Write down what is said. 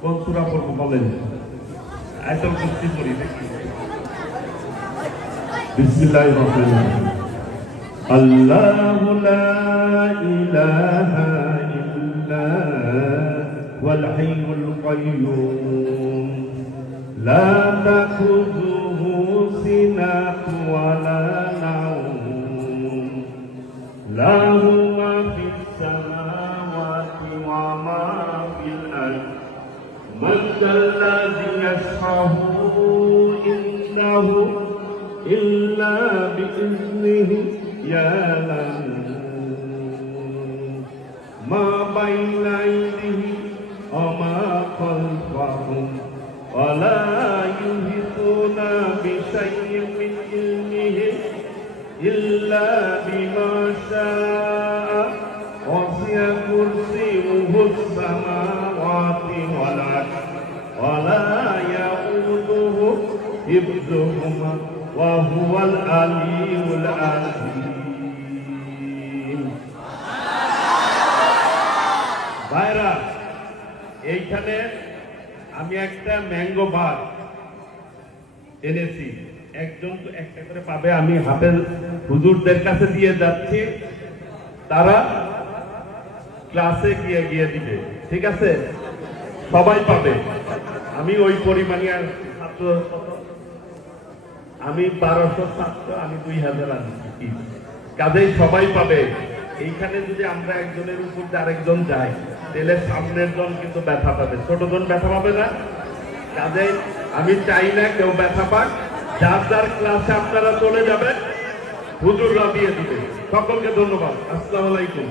কোন সূরা পড়ব বলেন? আয়াতুল কুরসি পড়ি দেখি। বিসমিল্লাহির রহমানির রহিম। আল্লাহু লা ইলাহা ইল্লা ওয়াল হাইয়ুল কাইয়্যুম লা তাখুযুহু সিনাতুন ওয়া লা নাওম লাহু মা ফিস সামাওয়াতি ওয়া মা ফিল আরদ মান যাল্লাযী ইয়াশফা'ু ইনদাহু ইল্লা বিইذনিহি ইয়ালামু মা বাইনা আইদিহি ওয়া মা খালফাহুম ওয়া লা ইউহিতুনা বিশাইইন মিন ইলমিহি ইল্লা বিমা শাআ ওয়াসি'a কুরসিয়ুহুস সামাওয়াতি ওয়াল আরদ ওয়া লা ইয়াউদুহু হিফযুহুমা ওয়া হুয়াল আলিয়্যুল আযীম। ভাইরা, এইখানে আমি একটা ম্যাঙ্গো বার এনেছি, একজন একটা করে পাবে। আমি হাফেজ হুজুরদের কাছে দিয়ে যাচ্ছি, তারা ক্লাসে গিয়ে গিয়ে দিবে, ঠিক আছে? সবাই পাবে। আমি ওই পরিমাণে আর ছাত্র, আমি 1200 ছাত্র, আমি 2000 আনছি, কাজেই সবাই পাবে। এইখানে যদি আমরা একজনের উপর আরেকজন যাই, তাহলে সামনের জন কিন্তু ব্যথা পাবে, ছোট জন ব্যথা পাবে না। কাজেই আমি চাই না কেউ ব্যথা পাক। যার যার ক্লাসে আপনারা চলে যাবেন, হুজুররা দিয়ে দিবে। সকলকে ধন্যবাদ। আসসালামু আলাইকুম।